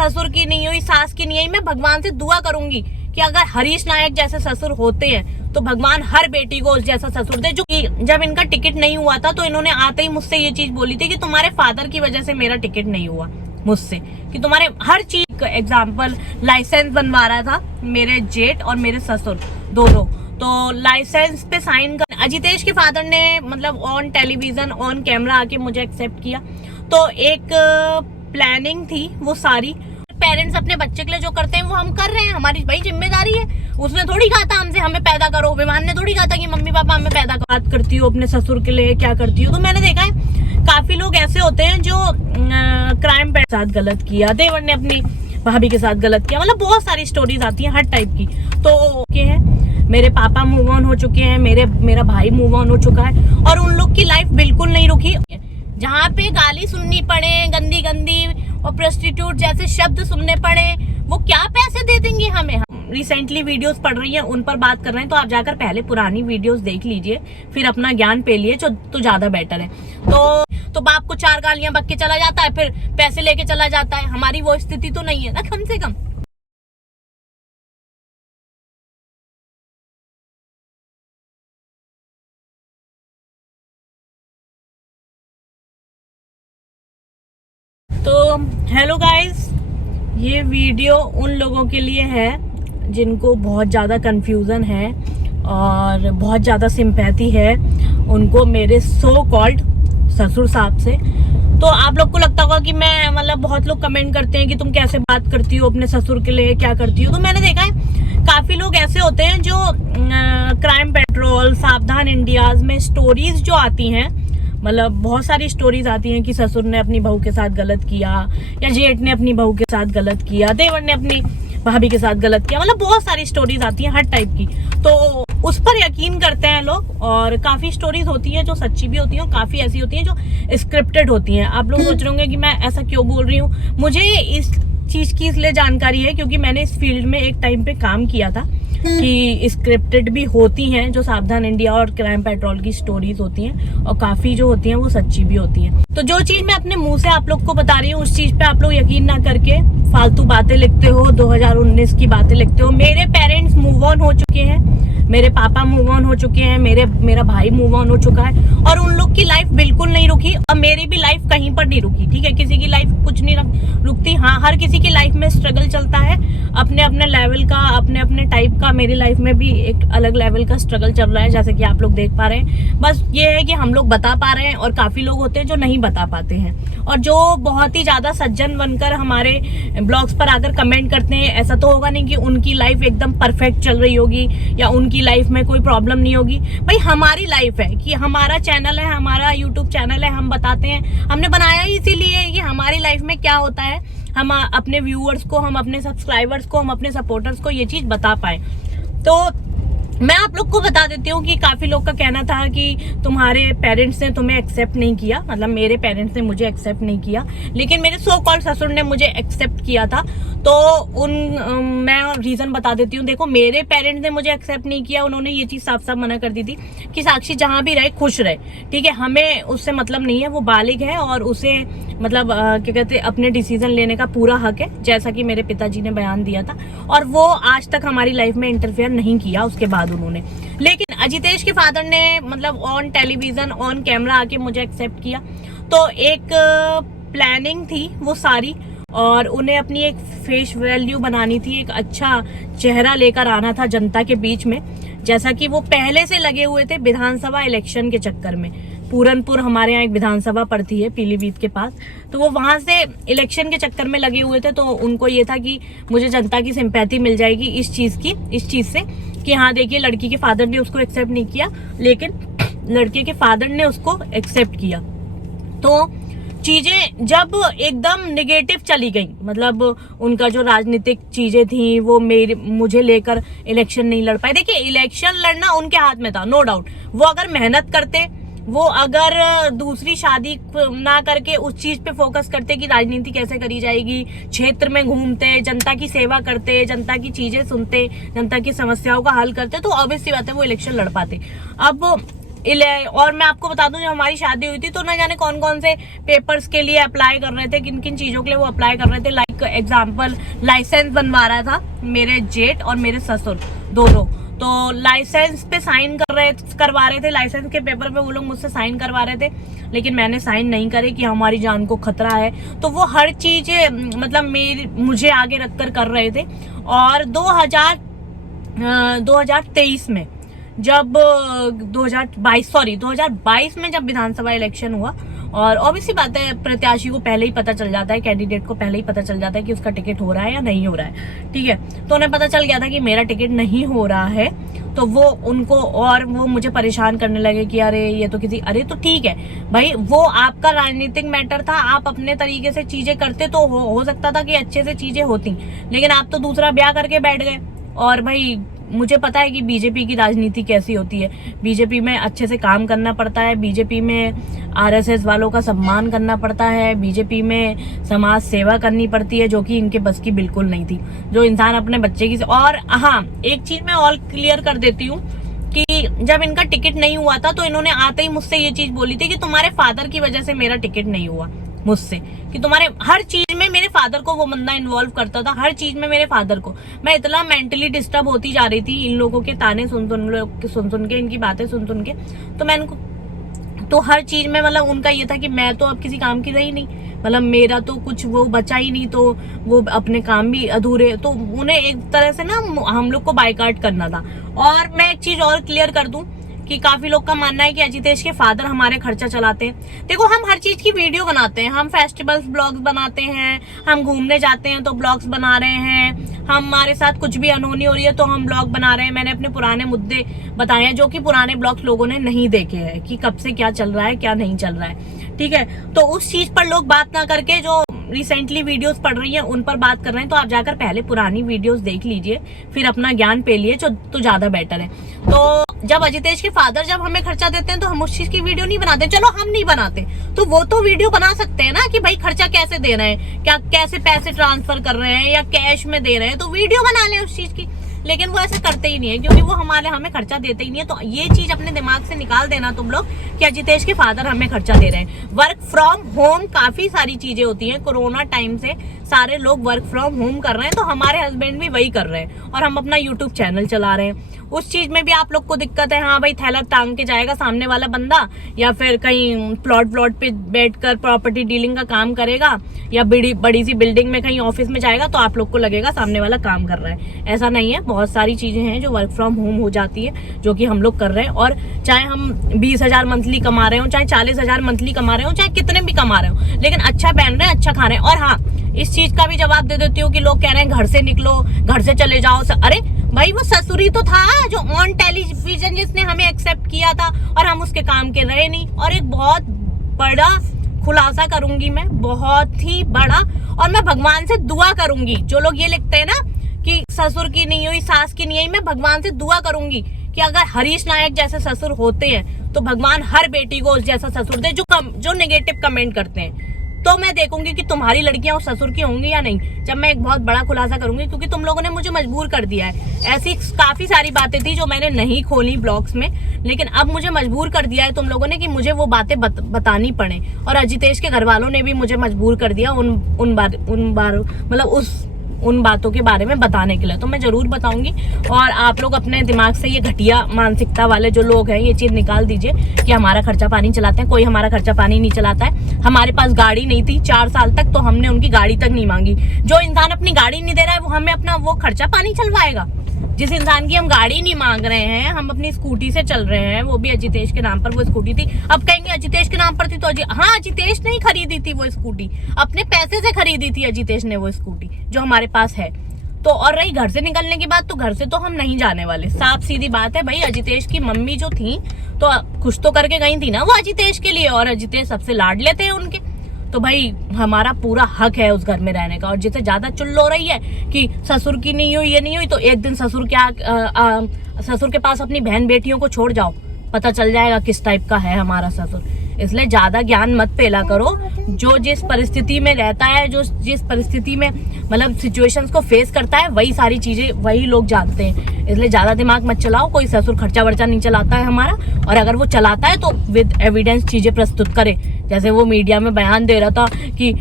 ससुर की नहीं हुई, सास की नहीं आई, मैं भगवान से दुआ करूंगी कि अगर हरीश नायक जैसे ससुर होते हैं तो भगवान हर बेटी को उस जैसा ससुर दे। जो जब इनका टिकट नहीं हुआ था तो इन्होंने आते ही मुझसे ये चीज बोली थी कि तुम्हारे फादर की वजह से मेरा टिकट नहीं हुआ, मुझसे कि तुम्हारे हर चीज, एग्जाम्पल लाइसेंस बनवा रहा था मेरे जेठ और मेरे ससुर दोनों, तो लाइसेंस पे साइन कर अजितेश के फादर ने मतलब ऑन टेलीविजन ऑन कैमरा आके मुझे एक्सेप्ट किया। तो एक प्लानिंग थी वो सारी। पेरेंट्स अपने बच्चे के लिए जो करते हैं वो हम कर रहे हैं, हमारी भाई जिम्मेदारी है। उसने थोड़ी कहा था हमसे हमें पैदा करो, विमान ने थोड़ी कहा था कि मम्मी पापा हमें पैदा करो। बात करती हो अपने ससुर के लिए, क्या करती हो। तो मैंने देखा है काफी लोग ऐसे होते हैं जो क्राइम पे साथ गलत किया, देवर ने अपनी भाभी के साथ गलत किया, मतलब बहुत सारी स्टोरीज आती है हर टाइप की। तो क्या है, मेरे पापा मूव ऑन हो चुके हैं, मेरा भाई मूव ऑन हो चुका है और उन लोग की लाइफ बिल्कुल नहीं रुकी। जहाँ पे गाली सुननी पड़े, गंदी गंदी और प्रोस्टिट्यूट जैसे शब्द सुनने पड़े, वो क्या पैसे दे देंगे हमें। हम रिसेंटली वीडियोस पढ़ रही हैं, उन पर बात कर रहे हैं, तो आप जाकर पहले पुरानी वीडियोस देख लीजिए, फिर अपना ज्ञान पे लिए तो ज्यादा बेटर है। तो बाप को 4 गालियां बक के चला जाता है, फिर पैसे लेके चला जाता है। हमारी वो स्थिति तो नहीं है ना, कम से कम। तो हेलो गाइस, ये वीडियो उन लोगों के लिए है जिनको बहुत ज़्यादा कंफ्यूजन है और बहुत ज़्यादा सिंपैथी है उनको मेरे सो कॉल्ड ससुर साहब से। तो आप लोग को लगता होगा कि मैं मतलब बहुत लोग कमेंट करते हैं कि तुम कैसे बात करती हो अपने ससुर के लिए, क्या करती हो। तो मैंने देखा है काफ़ी लोग ऐसे होते हैं जो क्राइम पेट्रोल, सावधान इंडियाज में स्टोरीज जो आती हैं, मतलब बहुत सारी स्टोरीज आती हैं कि ससुर ने अपनी बहू के साथ गलत किया या जेठ ने अपनी बहू के साथ गलत किया, देवर ने अपनी भाभी के साथ गलत किया, मतलब बहुत सारी स्टोरीज आती हैं हर टाइप की। तो उस पर यकीन करते हैं लोग और काफी स्टोरीज होती हैं जो सच्ची भी होती हैं और काफी ऐसी होती हैं जो स्क्रिप्टेड होती हैं। आप लोग सोच रहे होंगे कि मैं ऐसा क्यों बोल रही हूँ। मुझे इस चीज की इसलिए जानकारी है क्योंकि मैंने इस फील्ड में एक टाइम पे काम किया था कि स्क्रिप्टेड भी होती हैं जो सावधान इंडिया और क्राइम पेट्रोल की स्टोरीज होती हैं और काफी जो होती हैं वो सच्ची भी होती हैं। तो जो चीज मैं अपने मुंह से आप लोग को बता रही हूँ उस चीज पे आप लोग यकीन ना करके फालतू बातें लिखते हो, 2019 की बातें लिखते हो। मेरे पेरेंट्स मूव ऑन हो चुके हैं, मेरे पापा मूव ऑन हो चुके हैं, मेरा भाई मूव ऑन हो चुका है और उन लोग की लाइफ बिल्कुल नहीं रुकी और मेरी भी लाइफ कहीं पर नहीं रुकी। ठीक है, किसी की लाइफ कुछ नहीं रुकती। हाँ, हर किसी की लाइफ में स्ट्रगल चलता है अपने अपने लेवल का, अपने अपने टाइप का। मेरी लाइफ में भी एक अलग लेवल का स्ट्रगल चल रहा है, जैसे कि आप लोग देख पा रहे हैं। बस ये है कि हम लोग बता पा रहे हैं और काफी लोग होते हैं जो नहीं बता पाते हैं और जो बहुत ही ज्यादा सज्जन बनकर हमारे ब्लॉग्स पर आकर कमेंट करते हैं। ऐसा तो होगा नहीं कि उनकी लाइफ एकदम परफेक्ट चल रही होगी या उनकी लाइफ में कोई प्रॉब्लम नहीं होगी। भाई हमारी लाइफ है कि हमारा चैनल है, हमारा यूट्यूब चैनल है, हम बताते हैं। हमने बनाया ही इसीलिए कि हमारी लाइफ में क्या होता है, हम अपने व्यूअर्स को, हम अपने सब्सक्राइबर्स को, हम अपने सपोर्टर्स को ये चीज बता पाए। तो मैं आप लोग को बता देती हूँ कि काफी लोग का कहना था कि तुम्हारे पेरेंट्स ने तुम्हें एक्सेप्ट नहीं किया, मतलब मेरे पेरेंट्स ने मुझे एक्सेप्ट नहीं किया, लेकिन मेरे सो कॉल्ड ससुर ने मुझे एक्सेप्ट किया था। तो मैं रीजन बता देती हूँ। देखो, मेरे पेरेंट्स ने मुझे एक्सेप्ट नहीं किया, उन्होंने ये चीज साफ साफ मना कर दी थी कि साक्षी जहां भी रहे खुश रहे। ठीक है, हमें उससे मतलब नहीं है, वो बालिग है और उसे मतलब क्या कहते हैं अपने डिसीजन लेने का पूरा हक है, जैसा कि मेरे पिताजी ने बयान दिया था और वो आज तक हमारी लाइफ में इंटरफेयर नहीं किया उसके बाद उन्होंने। लेकिन अजितेश के फादर ने मतलब ऑन टेलीविजन ऑन कैमरा आके मुझे एक्सेप्ट किया। तो एक प्लानिंग थी वो सारी और उन्हें अपनी एक फेस वैल्यू बनानी थी, एक अच्छा चेहरा लेकर आना था जनता के बीच में, जैसा कि वो पहले से लगे हुए थे विधानसभा इलेक्शन के चक्कर में। पूरनपुर हमारे यहाँ एक विधानसभा पड़ती है पीलीभीत के पास, तो वो वहां से इलेक्शन के चक्कर में लगे हुए थे। तो उनको ये था कि मुझे जनता की सिंपैथी मिल जाएगी इस चीज से कि हाँ देखिए, लड़की के फादर ने उसको एक्सेप्ट नहीं किया लेकिन लड़के के फादर ने उसको एक्सेप्ट किया। तो चीजें जब एकदम निगेटिव चली गई, मतलब उनका जो राजनीतिक चीजें थी वो मुझे लेकर इलेक्शन नहीं लड़ पाए। देखिए, इलेक्शन लड़ना उनके हाथ में था, नो डाउट। वो अगर मेहनत करते, वो अगर दूसरी शादी ना करके उस चीज पे फोकस करते कि राजनीति कैसे करी जाएगी, क्षेत्र में घूमते, जनता की सेवा करते, जनता की चीजें सुनते, जनता की समस्याओं का हल करते, तो ऑब्वियस सी बात है वो इलेक्शन लड़ पाते। अब और मैं आपको बता दूं, जब हमारी शादी हुई थी तो ना जाने कौन कौन से पेपर्स के लिए अप्लाई कर रहे थे, किन किन चीजों के लिए वो अप्लाई कर रहे थे। लाइक एग्जांपल, लाइसेंस बनवा रहा था मेरे जेठ और मेरे ससुर दोनों, तो लाइसेंस पे साइन करवा रहे थे, लाइसेंस के पेपर पे वो लोग मुझसे साइन करवा रहे थे, लेकिन मैंने साइन नहीं करे कि हमारी जान को खतरा है। तो वो हर चीज मतलब मुझे आगे रखकर कर रहे थे। और 2023 में जब 2022 में जब विधानसभा इलेक्शन हुआ, और ऑब्वियसली बात है, प्रत्याशी को पहले ही पता चल जाता है, कैंडिडेट को पहले ही पता चल जाता है कि उसका टिकट हो रहा है या नहीं हो रहा है, ठीक है। तो उन्हें पता चल गया था कि मेरा टिकट नहीं हो रहा है, तो वो वो मुझे परेशान करने लगे कि अरे ये तो अरे तो ठीक है भाई, वो आपका राजनीतिक मैटर था, आप अपने तरीके से चीजें करते तो हो सकता था कि अच्छे से चीजें होती, लेकिन आप तो दूसरा ब्याह करके बैठ गए। और भाई मुझे पता है कि बीजेपी की राजनीति कैसी होती है। बीजेपी में अच्छे से काम करना पड़ता है, बीजेपी में आरएसएस वालों का सम्मान करना पड़ता है, बीजेपी में समाज सेवा करनी पड़ती है, जो कि इनके बस की बिल्कुल नहीं थी। जो इंसान अपने बच्चे की और हाँ, एक चीज मैं और क्लियर कर देती हूँ कि जब इनका टिकट नहीं हुआ था तो इन्होंने आते ही मुझसे ये चीज बोली थी कि तुम्हारे फादर की वजह से मेरा टिकट नहीं हुआ, मुझसे, कि तुम्हारे हर चीज में मेरे फादर को वो बंदा इन्वॉल्व करता था, हर चीज में मेरे फादर को। मैं इतना मेंटली डिस्टर्ब होती जा रही थी इन लोगों के ताने सुन के, इनकी बातें सुन के, तो मैं इनको तो हर चीज में मतलब उनका ये था कि मैं तो अब किसी काम की रही नहीं, मतलब मेरा तो कुछ वो बचा ही नहीं, तो वो अपने काम भी अधूरे, तो उन्हें एक तरह से ना हम लोग को बाइकाट करना था। और मैं एक चीज और क्लियर कर दूं कि काफी लोग का मानना है कि अजितेश के फादर हमारे खर्चा चलाते हैं। देखो, हम हर चीज की वीडियो बनाते हैं, हम फेस्टिवल्स ब्लॉग्स बनाते हैं, हम घूमने जाते हैं तो ब्लॉग्स बना रहे हैं, हमारे साथ कुछ भी अनहोनी हो रही है तो हम ब्लॉग बना रहे हैं। मैंने अपने पुराने मुद्दे बताए हैं जो कि पुराने ब्लॉग्स लोगों ने नहीं देखे हैं कि कब से क्या चल रहा है, क्या नहीं चल रहा है, ठीक है। तो उस चीज पर लोग बात ना करके जो रिसेंटली वीडियोस पढ़ रही हैं उन पर बात कर रहे हैं, तो आप जाकर पहले पुरानी वीडियोस देख लीजिए, फिर अपना ज्ञान पे लिए तो ज्यादा बेटर है। तो जब अजितेश के फादर जब हमें खर्चा देते हैं तो हम उस चीज की वीडियो नहीं बनाते। चलो हम नहीं बनाते तो वो तो वीडियो बना सकते हैं ना कि भाई खर्चा कैसे दे रहे हैं, क्या कैसे पैसे ट्रांसफर कर रहे हैं या कैश में दे रहे हैं, तो वीडियो बना लें उस चीज की। लेकिन वो ऐसे करते ही नहीं है क्योंकि वो हमें खर्चा देते ही नहीं है। तो ये चीज अपने दिमाग से निकाल देना तुम लोग कि अजितेश के फादर हमें खर्चा दे रहे हैं। वर्क फ्रॉम होम काफी सारी चीजें होती हैं, कोरोना टाइम से सारे लोग वर्क फ्रॉम होम कर रहे हैं, तो हमारे हस्बैंड भी वही कर रहे हैं और हम अपना यूट्यूब चैनल चला रहे हैं। उस चीज में भी आप लोग को दिक्कत है, हाँ भाई थैला टांग के जाएगा सामने वाला बंदा, या फिर कहीं प्लॉट पे बैठकर प्रॉपर्टी डीलिंग का काम करेगा, या बड़ी सी बिल्डिंग में कहीं ऑफिस में जाएगा, तो आप लोग को लगेगा सामने वाला काम कर रहा है। ऐसा नहीं है, बहुत सारी चीजें हैं जो वर्क फ्रॉम होम हो जाती है, जो कि हम लोग कर रहे हैं। और चाहे हम 20,000 मंथली कमा रहे हो, चाहे 40,000 मंथली कमा रहे हो, चाहे कितने भी कमा रहे हो, लेकिन अच्छा पहन रहे हैं, अच्छा खा रहे हैं। और हाँ, इस चीज का भी जवाब दे देती हूँ कि लोग कह रहे हैं घर से निकलो, घर से चले जाओ। अरे भाई, वो ससुरी तो था जो ऑन टेलीविजन जिसने हमें एक्सेप्ट किया था और हम उसके काम के रहे नहीं। और एक बहुत बड़ा खुलासा करूंगी मैं, बहुत ही बड़ा, और मैं भगवान से दुआ करूंगी। जो लोग ये लिखते हैं ना कि ससुर की नहीं हुई, सास की नहीं हुई, मैं भगवान से दुआ करूंगी कि अगर हरीश नायक जैसे ससुर होते हैं तो भगवान हर बेटी को उस जैसा ससुर दे। जो नेगेटिव कमेंट करते हैं, तो मैं देखूंगी कि तुम्हारी लड़कियां उस ससुर की होंगी या नहीं, जब मैं एक बहुत बड़ा खुलासा करूंगी, क्योंकि तुम लोगों ने मुझे मजबूर कर दिया है। ऐसी काफी सारी बातें थी जो मैंने नहीं खोली ब्लॉग्स में, लेकिन अब मुझे मजबूर कर दिया है तुम लोगों ने कि मुझे वो बातें बतानी पड़े। और अजितेश के घर वालों ने भी मुझे मजबूर कर दिया उन बातों के बारे में बताने के लिए, तो मैं जरूर बताऊंगी। और आप लोग अपने दिमाग से ये घटिया मानसिकता वाले जो लोग हैं, ये चीज निकाल दीजिए कि हमारा खर्चा पानी चलाते हैं। कोई हमारा खर्चा पानी नहीं चलाता है। हमारे पास गाड़ी नहीं थी 4 साल तक, तो हमने उनकी गाड़ी तक नहीं मांगी। जो इंसान अपनी गाड़ी नहीं दे रहा है वो हमें अपना वो खर्चा पानी चलवाएगा। जिस इंसान की हम गाड़ी नहीं मांग रहे हैं, हम अपनी स्कूटी से चल रहे हैं, वो भी अजितेश के नाम पर वो स्कूटी थी। अब कहेंगे अजितेश के नाम पर थी तो हाँ, अजितेश ने ही खरीदी थी वो स्कूटी, अपने पैसे से खरीदी थी अजितेश ने वो स्कूटी जो हमारे पास है। तो और रही घर से निकलने की बात, तो घर से तो हम नहीं जाने वाले, साफ सीधी बात है भाई। अजितेश की मम्मी जो थी तो कुछ तो करके गई थी ना वो अजितेश के लिए, और अजितेश सबसे लाडले थे उनके, तो भाई हमारा पूरा हक है उस घर में रहने का। और जिसे ज्यादा चुल्ल हो रही है कि ससुर की नहीं हुई, ये नहीं हुई, तो एक दिन ससुर के पास अपनी बहन बेटियों को छोड़ जाओ, पता चल जाएगा किस टाइप का है हमारा ससुर। इसलिए ज्यादा ज्ञान मत पेला करो, जो जिस परिस्थिति में रहता है, जो जिस परिस्थिति में मतलब सिचुएशंस को फेस करता है, वही सारी चीजें वही लोग जानते हैं। इसलिए ज्यादा दिमाग मत चलाओ। कोई ससुर खर्चा वर्चा नहीं चलाता है हमारा, और अगर वो चलाता है तो विद एविडेंस चीजें प्रस्तुत करे। जैसे वो मीडिया में बयान दे रहा था कि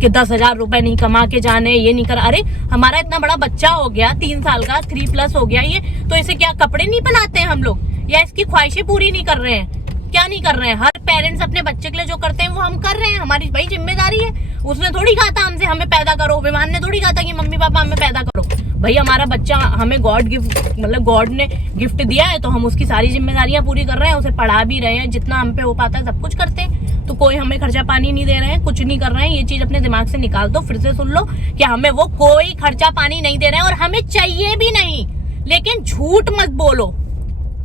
10,000 रुपए नहीं कमा के जाने, ये नहीं कर। अरे हमारा इतना बड़ा बच्चा हो गया, 3 साल का, 3+ हो गया ये, तो इसे क्या कपड़े नहीं पहनाते हैं हम लोग, या इसकी ख्वाहिशें पूरी नहीं कर रहे हैं? क्या नहीं कर रहे हैं? हर पेरेंट्स अपने बच्चे के लिए जो करते हैं वो हम कर रहे हैं। हमारी भाई जिम्मेदारी है। उसने थोड़ी कहा था हमसे हमें पैदा करो, विमान ने थोड़ी कहा था कि मम्मी पापा हमें पैदा करो। भाई हमारा बच्चा हमें गॉड गिफ्ट, मतलब गॉड ने गिफ्ट दिया है, तो हम उसकी सारी जिम्मेदारियां पूरी कर रहे हैं, उसे पढ़ा भी रहे हैं, जितना हम पे हो पाता है सब कुछ करते हैं। तो कोई हमें खर्चा पानी नहीं दे रहे हैं, कुछ नहीं कर रहे हैं। ये चीज अपने दिमाग से निकाल दो, फिर से सुन लो कि हमें वो कोई खर्चा पानी नहीं दे रहे हैं, और हमें चाहिए भी नहीं। लेकिन झूठ मत बोलो,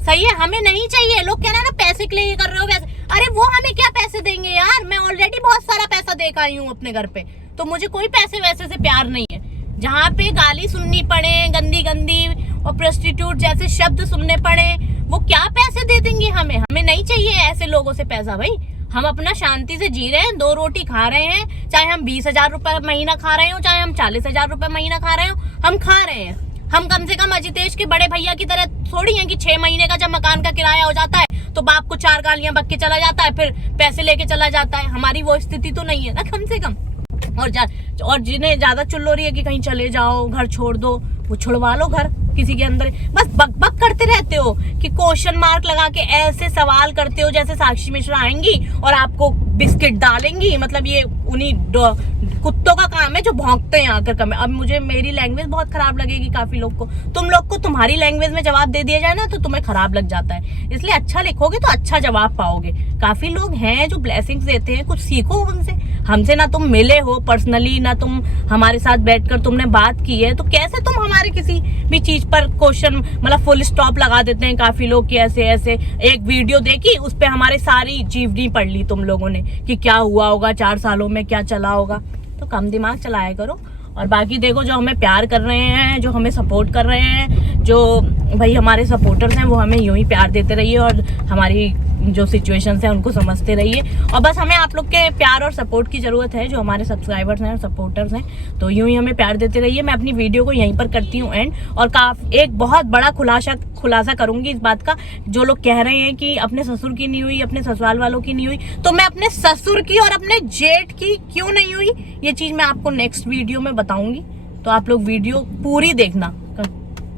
सही है? हमें नहीं चाहिए। लोग कह रहे हैं ना पैसे के लिए ये कर रहे हो वैसे। अरे वो हमें क्या पैसे देंगे यार? मैं ऑलरेडी बहुत सारा पैसा दे आई हूँ अपने घर पे, तो मुझे कोई पैसे वैसे से प्यार नहीं है। जहाँ पे गाली सुननी पड़े, गंदी गंदी और प्रोस्टिट्यूट जैसे शब्द सुनने पड़े, वो क्या पैसे दे देंगे हमें? हमें नहीं चाहिए ऐसे लोगों से पैसा। भाई हम अपना शांति से जी रहे हैं, 2 रोटी खा रहे हैं, चाहे हम 20,000 रुपए महीना खा रहे हो, चाहे हम 40,000 रुपए महीना खा रहे हो, हम खा रहे हैं। हम कम से कम अजितेश के बड़े भैया की तरह थोड़ी हैं कि 6 महीने का जब मकान का किराया हो जाता है तो बाप को 4 गालियां बक के चला जाता है, फिर पैसे लेके चला जाता है। हमारी वो स्थिति तो नहीं है ना कम से कम। और जिन्हें ज्यादा चुल हो रही है कि कहीं चले जाओ, घर छोड़ दो, वो छुड़वा लो घर किसी के अंदर। बस बक बक करते रहते हो कि क्वेश्चन मार्क लगा के ऐसे सवाल करते हो जैसे साक्षी मिश्रा आएंगी और आपको बिस्किट डालेंगी। मतलब ये उन्हीं कुत्तों का काम है जो भौंकते हैं आकर कमें। अब मुझे मेरी लैंग्वेज बहुत खराब लगेगी काफी लोग को। तुम लोग को तुम्हारी लैंग्वेज में जवाब दे दिया जाए ना तो तुम्हें खराब लग जाता है। इसलिए अच्छा लिखोगे तो अच्छा जवाब पाओगे। काफी लोग हैं जो ब्लेसिंग्स देते हैं, कुछ सीखो उनसे। हमसे ना तुम मिले हो पर्सनली, ना तुम हमारे साथ बैठकर तुमने बात की है, तो कैसे तुम हमारे किसी भी चीज पर क्वेश्चन मतलब फुल स्टॉप लगा देते हैं काफी लोग कि ऐसे ऐसे। एक वीडियो देखी, उस पे हमारे सारी जीवनी पढ़ ली तुम लोगों ने कि क्या हुआ होगा 4 सालों में, क्या चला होगा। तो कम दिमाग चलाया करो। और बाकी देखो, जो हमें प्यार कर रहे हैं, जो हमें सपोर्ट कर रहे हैं, जो भाई हमारे सपोर्टर्स हैं, वो हमें यूं ही प्यार देते रहिए और हमारी जो सिचुएशंस हैं उनको समझते रहिए। और बस हमें आप लोग के प्यार और सपोर्ट की जरूरत है, जो हमारे सब्सक्राइबर्स हैं और सपोर्टर्स हैं। तो यूं ही हमें प्यार देते रहिए। मैं अपनी वीडियो को यहीं पर करती हूँ एंड। और एक बहुत बड़ा खुलासा करूंगी इस बात का। जो लोग कह रहे हैं कि अपने ससुर की नहीं हुई, अपने ससुराल वालों की नहीं हुई, तो मैं अपने ससुर की और अपने जेठ की क्यों नहीं हुई, ये चीज मैं आपको नेक्स्ट वीडियो में बताऊंगी। तो आप लोग वीडियो पूरी देखना,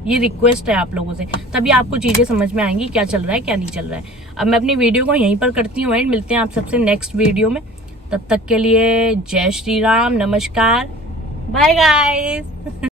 ये रिक्वेस्ट है आप लोगों से, तभी आपको चीजें समझ में आएंगी क्या चल रहा है क्या नहीं चल रहा है। अब मैं अपनी वीडियो को यहीं पर करती हूँ एंड। मिलते हैं आप सबसे नेक्स्ट वीडियो में। तब तक के लिए जय श्री राम, नमस्कार, बाय गाइस।